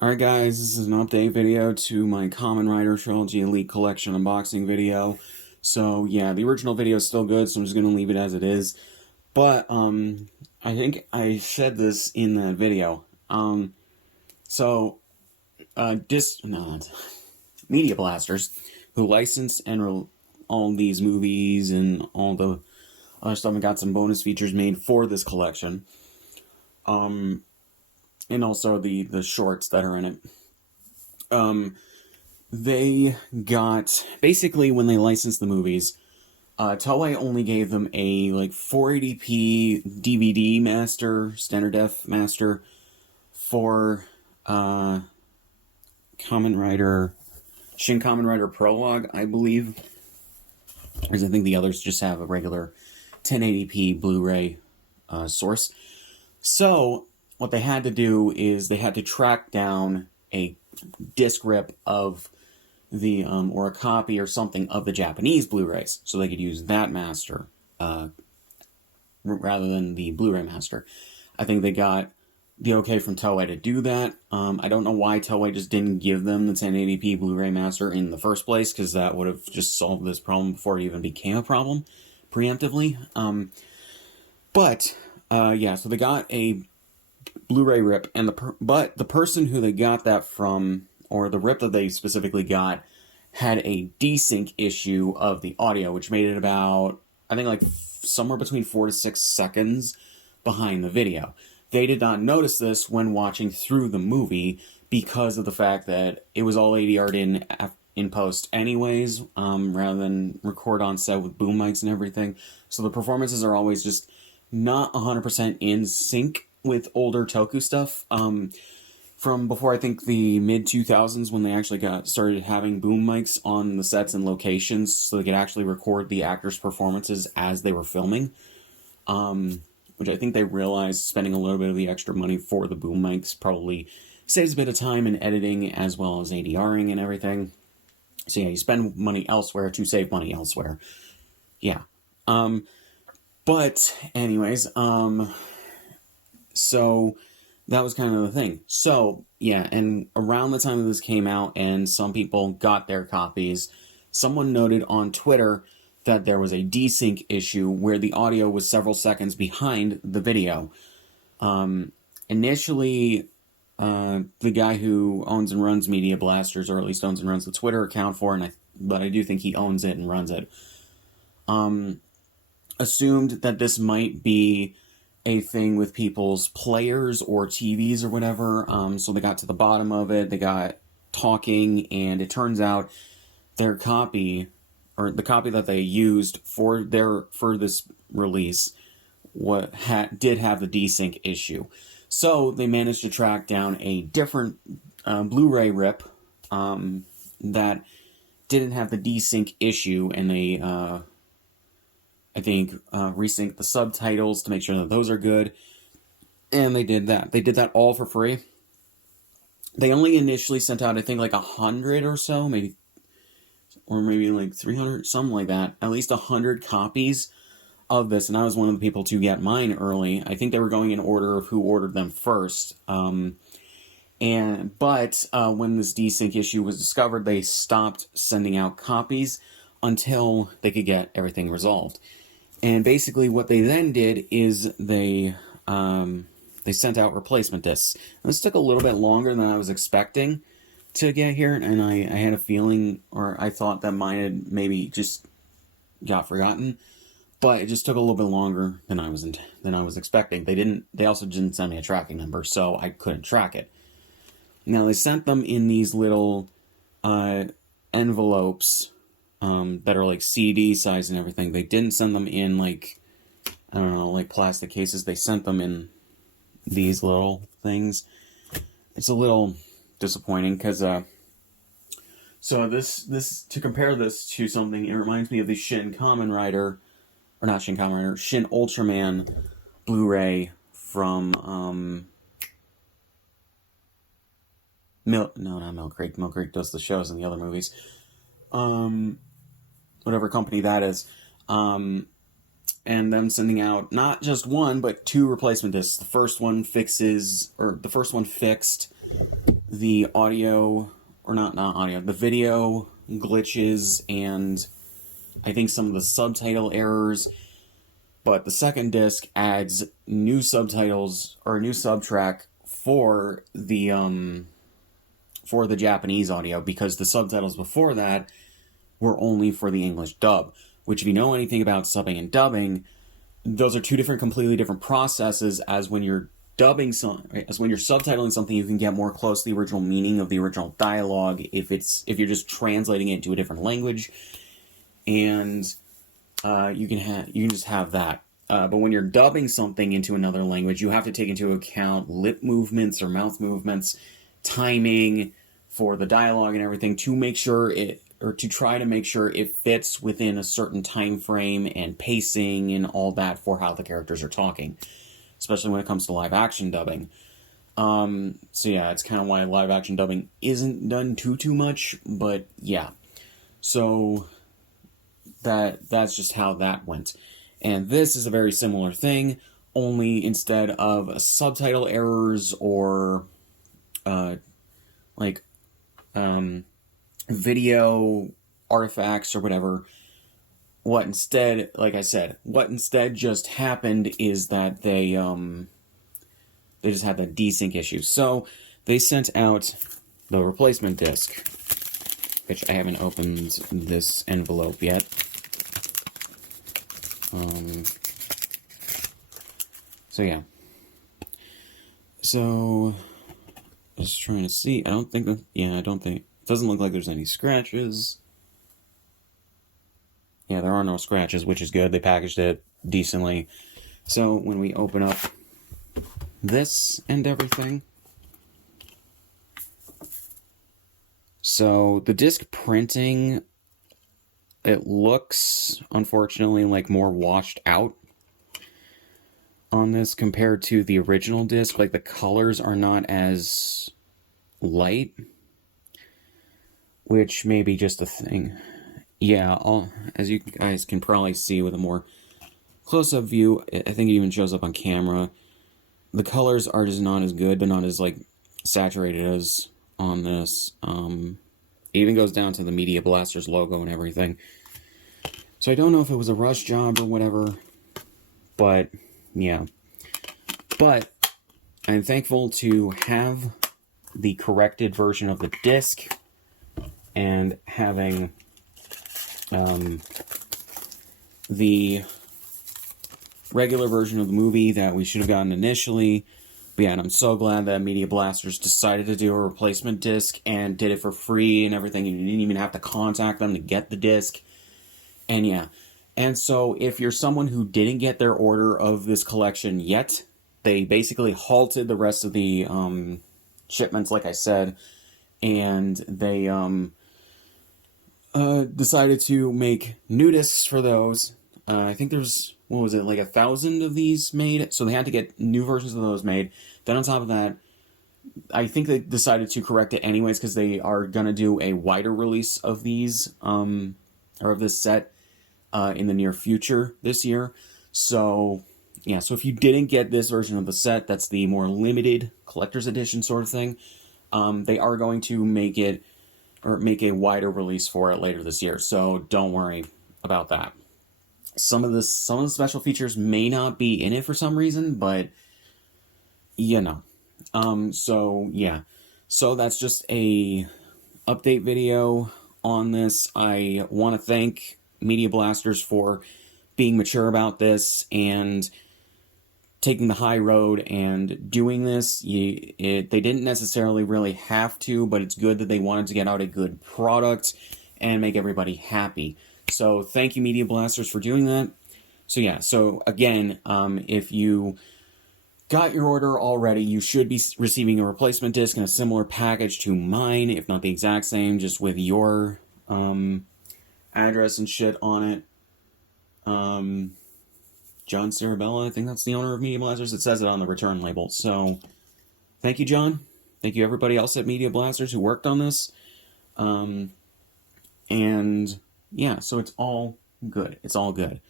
Alright guys, this is an update video to my Kamen Rider Trilogy Elite Collection unboxing video. So yeah, the original video is still good, so I'm just going to leave it as it is. But, I think I said this in that video. Media Blasters, who licensed and all these movies and all the other stuff and got some bonus features made for this collection. And also the shorts that are in it. They got, basically when they licensed the movies, Toei only gave them a 480p DVD master, standard def master, for Kamen Rider, Shin Kamen Rider Prologue, I believe. Because I think the others just have a regular 1080p Blu-ray source. So what they had to do is they had to track down a disc rip of the, or a copy or something of the Japanese Blu-rays, so they could use that master, rather than the Blu-ray master. I think they got the okay from Toei to do that. I don't know why Toei just didn't give them the 1080p Blu-ray master in the first place, because that would have just solved this problem before it even became a problem, preemptively. Yeah, so they got a Blu-ray rip, and but the person who they got that from, or the rip that they specifically got, had a desync issue of the audio, which made it about, I think, somewhere between 4 to 6 seconds behind the video. They did not notice this when watching through the movie because of the fact that it was all ADR'd in post anyways, rather than record on set with boom mics and everything. So the performances are always just not 100% in sync with older Toku stuff, from before, I think, the mid-2000s, when they actually started having boom mics on the sets and locations so they could actually record the actors' performances as they were filming, which I think they realized spending a little bit of the extra money for the boom mics probably saves a bit of time in editing as well as ADRing and everything. So yeah, you spend money elsewhere to save money elsewhere. Yeah. But anyways, so that was kind of the thing. So, yeah, and around the time that this came out and some people got their copies, someone noted on Twitter that there was a desync issue where the audio was several seconds behind the video. Initially, the guy who owns and runs Media Blasters, or at least owns and runs the Twitter account for it, but I do think he owns it and runs it, assumed that this might be a thing with people's players or TVs or whatever. So they got to the bottom of it, they got talking, and it turns out their copy, or the copy that they used for this release, did have the desync issue. So they managed to track down a different Blu-ray rip that didn't have the desync issue, and they I think, resync the subtitles to make sure that those are good. And they did that. They did that all for free. They only initially sent out, I think, 100 or so, maybe 300, something like that. At least 100 copies of this, and I was one of the people to get mine early. I think they were going in order of who ordered them first. But when this desync issue was discovered, they stopped sending out copies until they could get everything resolved. And basically what they then did is they sent out replacement discs. And this took a little bit longer than I was expecting to get here, and I had a feeling, or I thought that mine had maybe just got forgotten, but it just took a little bit longer than I was expecting. They also didn't send me a tracking number, so I couldn't track it. Now, they sent them in these little envelopes that are CD size and everything. They didn't send them in plastic cases. They sent them in these little things. It's a little disappointing because so this to compare this to something, it reminds me of the Shin Kamen Rider, or not Shin Kamen Rider, Shin Ultraman Blu-ray from not Mill Creek. Mill Creek does the shows and the other movies. Whatever company that is, and them sending out not just one, but 2 replacement discs. The first one fixed the audio, or not audio, the video glitches and I think some of the subtitle errors. But the second disc adds new subtitles or a new subtrack for the Japanese audio, because the subtitles before that were only for the English dub. Which, if you know anything about subbing and dubbing, those are two completely different processes. As when you're dubbing as when you're subtitling something, you can get more close to the original meaning of the original dialogue if you're just translating it into a different language, and you can just have that. But when you're dubbing something into another language, you have to take into account lip movements or mouth movements, timing for the dialogue and everything, to make sure to try to make sure it fits within a certain time frame and pacing and all that for how the characters are talking, especially when it comes to live action dubbing. So yeah, it's kind of why live action dubbing isn't done too much, but yeah. So that's just how that went. And this is a very similar thing, only instead of subtitle errors or video artifacts or whatever, what instead just happened is that they just had that desync issue. So they sent out the replacement disc, which I haven't opened this envelope yet. So yeah. So just trying to see. I don't think it doesn't look like there's any scratches. Yeah, there are no scratches, which is good. They packaged it decently. So when we open up this and everything, so the disc printing, it looks, unfortunately, like more washed out on this compared to the original disc. Like, the colors are not as light, which may be just a thing. Yeah, as you guys can probably see with a more close-up view, I think it even shows up on camera, the colors are just not as good. They're not as, like, saturated as on this. It even goes down to the Media Blasters logo and everything. So I don't know if it was a rush job or whatever, but yeah. But I'm thankful to have the corrected version of the disc and having the regular version of the movie that we should have gotten initially. But yeah, and I'm so glad that Media Blasters decided to do a replacement disc and did it for free and everything. You didn't even have to contact them to get the disc. And yeah. And so if you're someone who didn't get their order of this collection yet, they basically halted the rest of the shipments, like I said, and they decided to make new discs for those. I think there's, what was it, like 1,000 of these made? So they had to get new versions of those made. Then on top of that, I think they decided to correct it anyways, because they are going to do a wider release of these, or of this set, in the near future this year. So, yeah, so if you didn't get this version of the set, that's the more limited collector's edition sort of thing, they are going to make a wider release for it later this year. So don't worry about that. Some of the special features may not be in it for some reason, but you know. So yeah. So that's just a update video on this. I want to thank Media Blasters for being mature about this and taking the high road and doing this. They didn't necessarily really have to, but it's good that they wanted to get out a good product and make everybody happy. So thank you, Media Blasters, for doing that. So yeah, so again, if you got your order already, you should be receiving a replacement disc in a similar package to mine, if not the exact same, just with your address and shit on it. John Cerabella, I think that's the owner of Media Blasters. It says it on the return label. So thank you, John. Thank you, everybody else at Media Blasters who worked on this. And yeah, so it's all good. It's all good.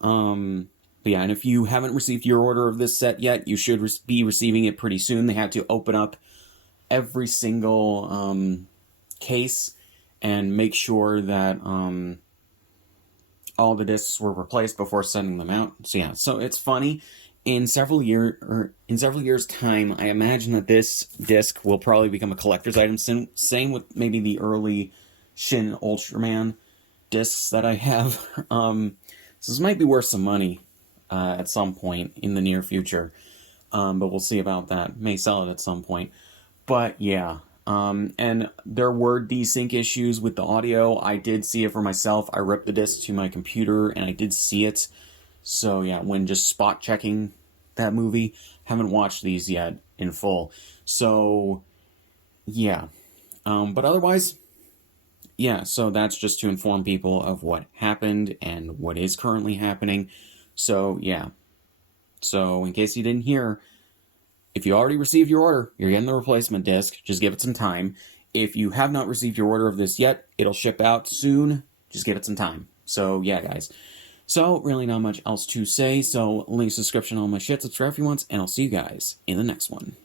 But yeah, and if you haven't received your order of this set yet, you should be receiving it pretty soon. They had to open up every single case and make sure that all the discs were replaced before sending them out. So yeah, so it's funny. In several years' time, I imagine that this disc will probably become a collector's item. Same with maybe the early Shin Ultraman discs that I have. So this might be worth some money at some point in the near future. But we'll see about that. May sell it at some point. But yeah. And there were desync issues with the audio. I did see it for myself. I ripped the disc to my computer and I did see it. So yeah, when just spot checking that movie, haven't watched these yet in full. So yeah. But otherwise, yeah, so that's just to inform people of what happened and what is currently happening. So yeah. So in case you didn't hear, if you already received your order, you're getting the replacement disc. Just give it some time. If you have not received your order of this yet, it'll ship out soon. Just give it some time. So yeah, guys. So really not much else to say. So link, subscription, all my shit. Subscribe if you want, and I'll see you guys in the next one.